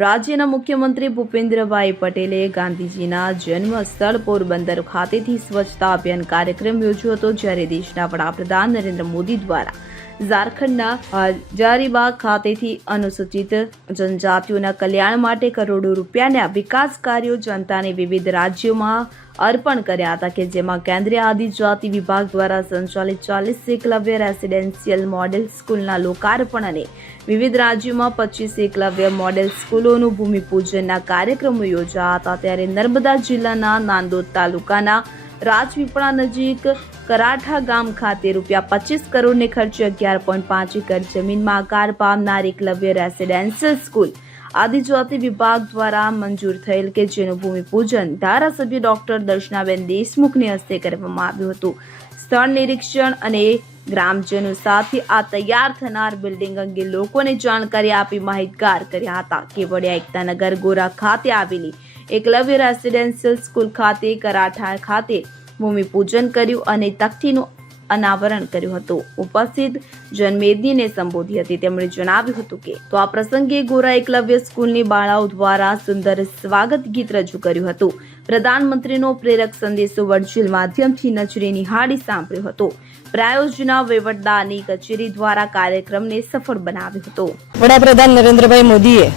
રાજ્યના મુખ્યમંત્રી ભૂપેન્દ્રભાઈ પટેલે ગાંધીજીના જન્મ સ્થળ પોરબંદર ખાતેથી સ્વચ્છતા અભિયાન કાર્યક્રમ યોજ્યો હતો, જ્યારે દેશના વડાપ્રધાન નરેન્દ્ર મોદી દ્વારા ઝારખંડના હજારીબાગ ખાતેથી અનુસૂચિત જનજાતિઓના કલ્યાણ માટે કરોડો રૂપિયાના વિકાસ કાર્યો જનતાને વિવિધ રાજ્યોમાં અર્પણ કર્યા હતા કે જેમાં કેન્દ્રીય આદિજાતિ વિભાગ દ્વારા સંચાલિત ચાલીસ એકલવ્ય રેસિડેન્શિયલ મોડેલ સ્કૂલના લોકાર્પણ અને વિવિધ રાજ્યોમાં પચીસ એકલવ્ય મોડેલ સ્કૂલોનું ભૂમિપૂજનના કાર્યક્રમો યોજાયા હતા. ત્યારે નર્મદા જિલ્લાના નાંદોદ તાલુકાના રાજપીપળા નજીક કરાઠા ગામ ખાતે રૂપિયા પચીસ કરોડને ખર્ચે અગિયાર પોઈન્ટ પાંચ એકર જમીનમાં આકાર પામનાર એકલવ્ય રેસિડેન્શિયલ સ્કૂલ. આદિજાતિ વિભાગ દ્વારા મંજૂર થયેલ કે જેનું ભૂમિપૂજન ધારાસભ્ય ડોક્ટર દર્શનાબેન દેશમુખની હસ્તે કરવામાં આવ્યું હતું. સ્થળ નિરીક્ષણ અને ગ્રામજનો સાથે આ તૈયાર થનાર બિલ્ડિંગ અંગે લોકોને જાણકારી આપી માહિતગાર કર્યા હતા કેવડિયા એકતાનગર ગોરા ખાતે આવેલી એકલવ્ય રેસિડેન્શિયલ સ્કૂલ ખાતે કરાઠા ખાતે ભૂમિપૂજન કર્યું અને તકતીનું અનાવરણ કર્યું હતું. ઉપસ્થિત જનમેદનીને સંબોધી હતી. તેમણે જણાવ્યું હતું કે, તો આ પ્રસંગે ગોરા એકલવ્ય સ્કૂલની બાળાઓ દ્વારા સુંદર સ્વાગત ગીત રજૂ કર્યું હતું. પ્રધાનમંત્રીનો પ્રેરક સંદેશો વર્ચ્યુઅલ માધ્યમથી નજરે નિહાળી સાંભળ્યો હતો. પ્રાયોજના વહીવટદારની કચેરી દ્વારા કાર્યક્રમને સફળ બનાવ્યો હતો. વડાપ્રધાન નરેન્દ્રભાઈ મોદીએ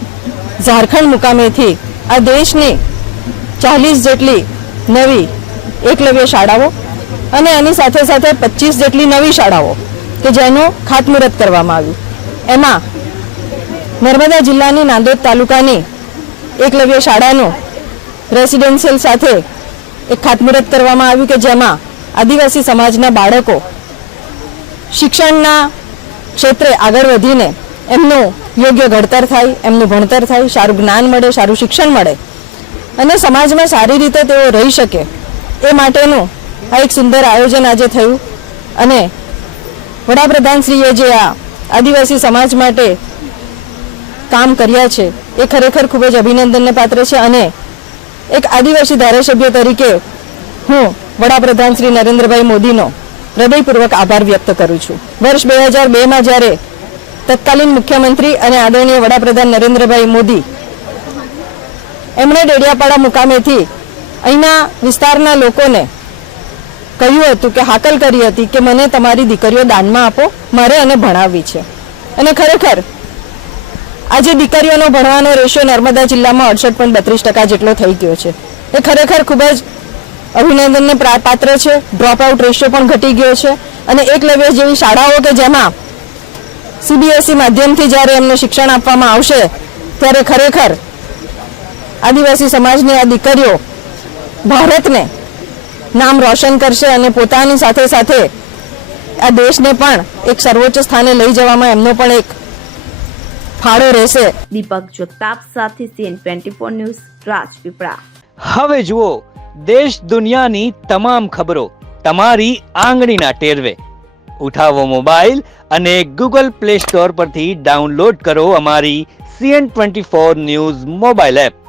ઝારખંડ મુકામેથી આ દેશની ચાલીસ જેટલી નવી એકલવ્ય શાળાઓ અને એની સાથે સાથે પચીસ જેટલી નવી શાળાઓ કે જેનું ખાતમુહૂર્ત કરવામાં આવ્યું. એમાં નર્મદા જિલ્લાની નાંદોદ તાલુકાની એકલવ્ય શાળાનું રેસિડેન્શિયલ સાથે એક ખાતમુહૂર્ત કરવામાં આવ્યું કે જેમાં આદિવાસી સમાજના બાળકો શિક્ષણના ક્ષેત્રે આગળ વધીને એમનું યોગ્ય ઘડતર થાય, એમનું ભણતર થાય, સારું જ્ઞાન મળે, સારું શિક્ષણ મળે અને સમાજમાં સારી રીતે તેઓ રહી શકે. એ માટેનું આ એક સુંદર આયોજન આજે થયું. અને વડાપ્રધાનશ્રીએ જે આ આદિવાસી સમાજ માટે કામ કર્યા છે, એ ખરેખર ખૂબ જ અભિનંદનને પાત્ર છે. અને એક આદિવાસી ધારાસભ્ય તરીકે હું વડાપ્રધાન શ્રી નરેન્દ્રભાઈ મોદીનો હૃદયપૂર્વક આભાર વ્યક્ત કરું છું. વર્ષ બે હજાર બેમાં જ્યારે તત્કાલીન મુખ્યમંત્રી અને આદરણીય વડાપ્રધાન નરેન્દ્રભાઈ મોદી એમણે ડેડિયાપાડા મુકામેથી અહીંના વિસ્તારના લોકોને કહ્યું હતું કે હાકલ કરી હતી કે મને તમારી દીકરીઓ દાનમાં આપો, મારે એને ભણાવવી છે. અને ખરેખર, આજે દીકરીઓનો ભણવાનો રેશિયો નર્મદા જિલ્લામાં અડસઠ પોઈન્ટ બત્રીસ ટકા જેટલો થઈ ગયો છે. એ ખરેખર ખૂબ જ અભિનંદનને પાત્ર છે. ડ્રોપ આઉટ રેશિયો પણ ઘટી ગયો છે. અને એકલવ્ય જેવી શાળાઓ કે જેમાં સીબીએસઈ માધ્યમથી જ્યારે એમને શિક્ષણ આપવામાં આવશે, ત્યારે ખરેખર આદિવાસી સમાજની આ દીકરીઓ ભારતને નામ રોશન કરશે અને પોતાની સાથે સાથે આ દેશને પણ એક સર્વોચ્ચ સ્થાને લઈ જવામાં એમનો પણ એક ફાળો રહેશે. દીપક જગતાપ સાથે CN twenty four news Rajpipla. હવે જુઓ દેશ દુનિયાની તમામ ખબરો તમારી આંગળીના ટેરવે. ઉઠાવો મોબાઈલ અને ગૂગલ પ્લે સ્ટોર પરથી ડાઉનલોડ કરો અમારી CN twenty four news mobile app.